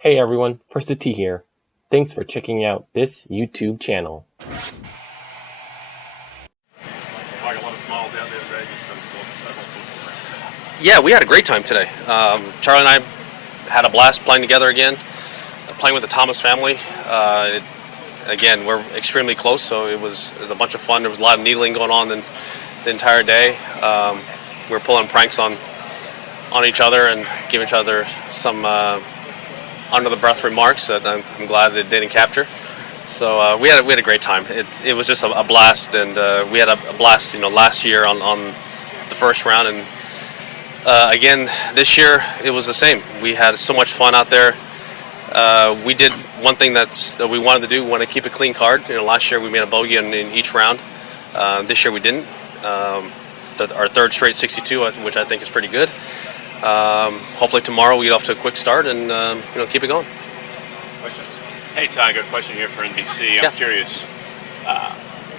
Hey everyone, First T here. Thanks for checking out this YouTube channel. Yeah, we had a great time today. Charlie and I had a blast playing together again, playing with the Thomas family. Again, we're extremely close, so it was a bunch of fun. There was a lot of needling going on the entire day. We were pulling pranks on each other and giving each other some under-the-breath remarks that I'm glad it didn't capture. So we had a great time. It was just a blast, and we had a blast, last year on the first round, and again this year it was the same. We had so much fun out there. We did one thing that we wanted to do. We wanted to keep a clean card. Last year we made a bogey in each round. This year we didn't. Our third straight 62, which I think is pretty good. Hopefully tomorrow we get off to a quick start and keep it going. Question. Hey Tiger, question here for NBC. I'm curious,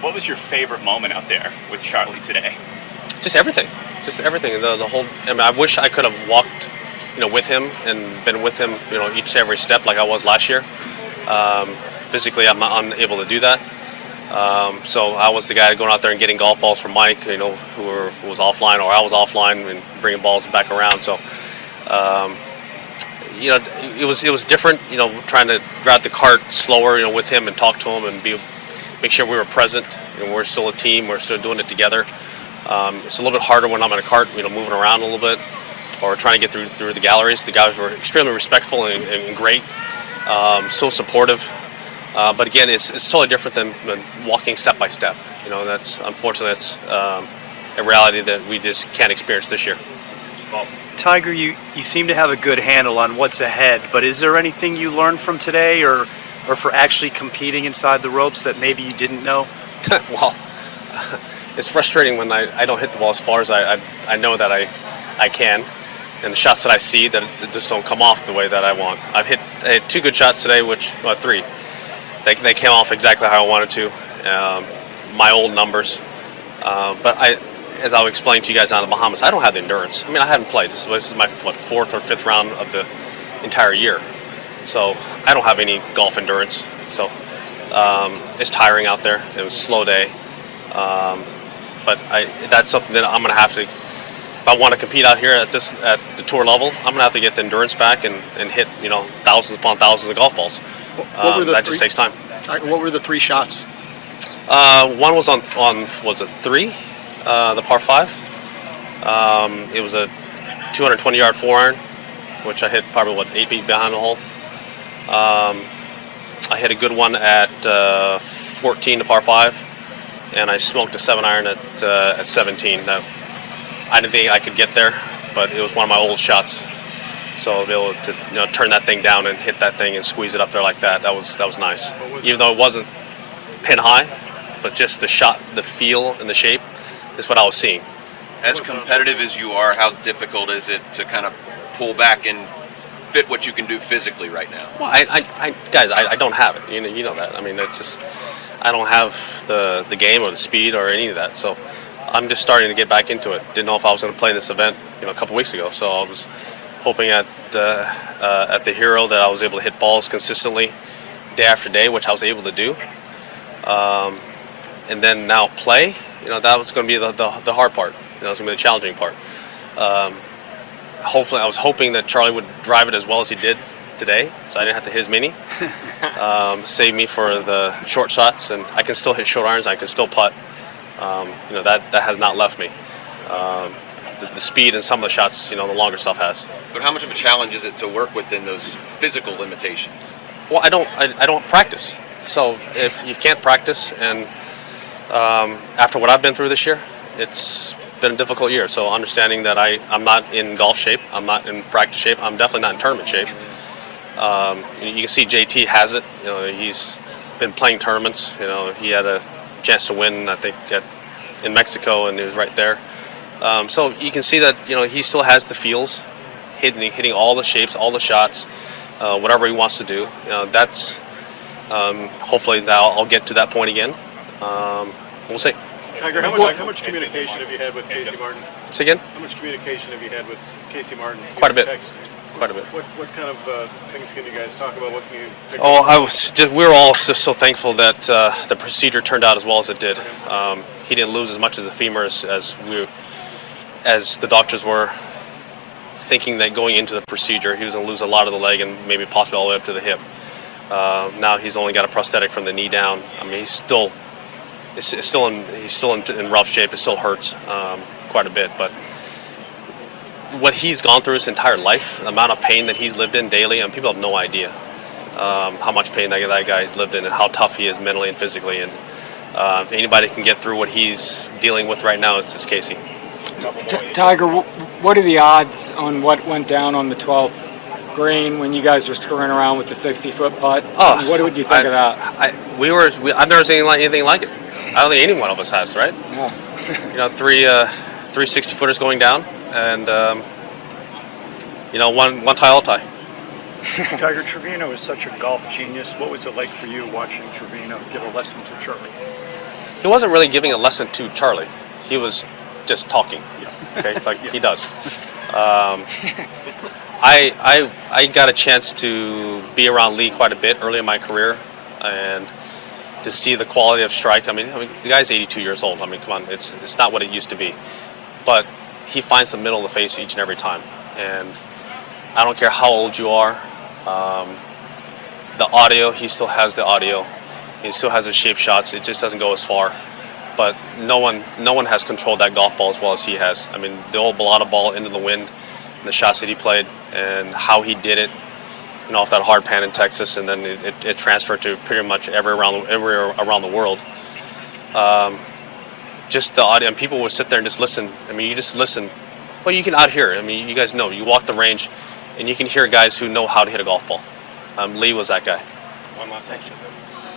what was your favorite moment out there with Charlie today? Just everything. The whole. I mean, I wish I could have walked, with him and been with him, each and every step like I was last year. Physically, I'm not unable to do that. So I was the guy going out there and getting golf balls from Mike, who was offline, or I was offline and bringing balls back around. So, it was different, trying to drive the cart slower, with him and talk to him and make sure we were present. We're still a team. We're still doing it together. It's a little bit harder when I'm in a cart, moving around a little bit or trying to get through the galleries. The guys were extremely respectful and great, so supportive. But again, it's totally different than walking step by step. Unfortunately that's a reality that we just can't experience this year. Well, Tiger, you seem to have a good handle on what's ahead, but is there anything you learned from today or for actually competing inside the ropes that maybe you didn't know? Well, it's frustrating when I don't hit the ball as far as I know that I can, and the shots that I see that just don't come off the way that I want. I hit two good shots today, three. They came off exactly how I wanted to, my old numbers. But as I'll explain to you guys down in the Bahamas, I don't have the endurance. I mean, I haven't played. This is my fourth or fifth round of the entire year. So I don't have any golf endurance. So it's tiring out there. It was a slow day. But that's something that I'm going to have to, if I want to compete out here at the tour level, I'm going to have to get the endurance back and hit, thousands upon thousands of golf balls. That just takes time. What were the three shots? One was on was it 3, the par 5. It was a 220-yard 4-iron, which I hit probably 8 feet behind the hole. I hit a good one at 14, the par 5, and I smoked a 7-iron at 17. Now, I didn't think I could get there, but it was one of my old shots. So I'll be able to turn that thing down and hit that thing and squeeze it up there like that. That was nice. Even though it wasn't pin high, but just the shot, the feel, and the shape is what I was seeing. As competitive as you are, how difficult is it to kind of pull back and fit what you can do physically right now? Well, I don't have it. You know that. I mean, it's just I don't have the game or the speed or any of that. So I'm just starting to get back into it. Didn't know if I was going to play in this event, a couple weeks ago. So I was hoping at the Hero that I was able to hit balls consistently day after day, which I was able to do. And then now play, that was going to be the hard part. It was going to be the challenging part. Hopefully, I was hoping that Charlie would drive it as well as he did today, so I didn't have to hit as many. Save me for the short shots, and I can still hit short irons. I can still putt. That has not left me. The speed and some of the shots, the longer stuff has. But how much of a challenge is it to work within those physical limitations? Well, I don't practice. So if you can't practice, and after what I've been through this year, it's been a difficult year. So understanding that I'm not in golf shape, I'm not in practice shape, I'm definitely not in tournament shape. You can see JT has it. He's been playing tournaments. He had a chance to win, I think, in Mexico, and he was right there. So you can see that he still has the feels, hitting all the shapes, all the shots, whatever he wants to do. That's hopefully now I'll get to that point again. We'll see. Tiger, how much communication have you had with Casey Martin? Say again? How much communication have you had with Casey Martin? Quite a bit. quite a bit. What kind of things can you guys talk about? What can you pick Oh, up? we were all just so thankful that the procedure turned out as well as it did. He didn't lose as much as the femur as the doctors were thinking that going into the procedure he was going to lose a lot of the leg and maybe possibly all the way up to the hip. Now he's only got a prosthetic from the knee down. I mean, he's still in rough shape. It still hurts quite a bit, but what he's gone through his entire life, the amount of pain that he's lived in daily, and people have no idea how much pain that guy's lived in and how tough he is mentally and physically. And if anybody can get through what he's dealing with right now, it's Casey. Tiger, what are the odds on what went down on the 12th green when you guys were screwing around with the 60-foot putt? Oh, what would you think of that? I've never seen anything like it. I don't think any one of us has, right? Yeah. Three 60-footers going down, and one tie, all tie. Tiger, Trevino is such a golf genius. What was it like for you watching Trevino give a lesson to Charlie? He wasn't really giving a lesson to Charlie. He was just talking. Okay, like he does. I got a chance to be around Lee quite a bit early in my career, and to see the quality of strike. I mean, the guy's 82 years old. I mean, come on, it's not what it used to be, but he finds the middle of the face each and every time. And I don't care how old you are. The audio, he still has the audio. He still has his shape shots. It just doesn't go as far. But no one has controlled that golf ball as well as he has. I mean, the old Bellata ball into the wind, and the shots that he played, and how he did it, off that hard pan in Texas, and then it transferred to pretty much everywhere around the world. Just the audio, and people would sit there and just listen. I mean, you just listen. Well, you can out hear. I mean, you guys know. You walk the range, and you can hear guys who know how to hit a golf ball. Lee was that guy. One last question.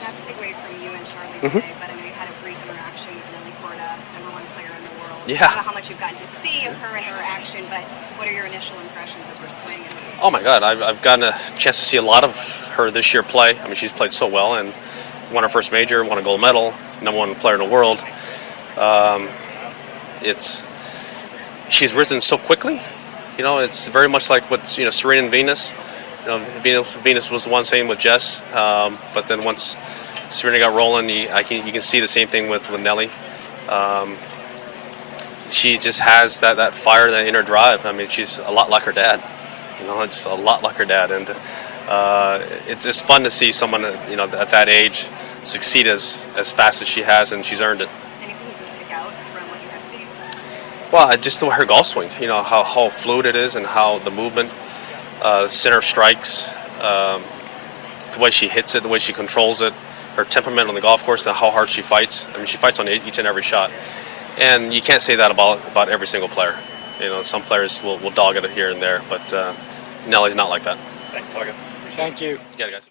Not to take away from you and Charlie today, but I know you had a brief interaction with Nelly Corda, #1 player in the world. Yeah. I don't know how much you've gotten to see of her in her action, but what are your initial impressions of her swing? Oh my God, I've gotten a chance to see a lot of her this year play. I mean, she's played so well and won her first major, won a gold medal, #1 player in the world. She's risen so quickly. It's very much like what Serena and Venus. Venus was the one same with Jess, but then once Serena got rolling, you can see the same thing with Nelly. She just has that fire, that inner drive. I mean, she's a lot like her dad. Just a lot like her dad, and it's just fun to see someone at that age succeed as fast as she has, and she's earned it. Anything you can pick out from what you have seen? Well, just her golf swing. How fluid it is, and how the movement, center of strikes, the way she hits it, the way she controls it, her temperament on the golf course, and how hard she fights. I mean, she fights on each and every shot, and you can't say that about every single player. Some players will dog it here and there, but Nelly's not like that. Thanks, Tiger. Thank you. Yeah, guys.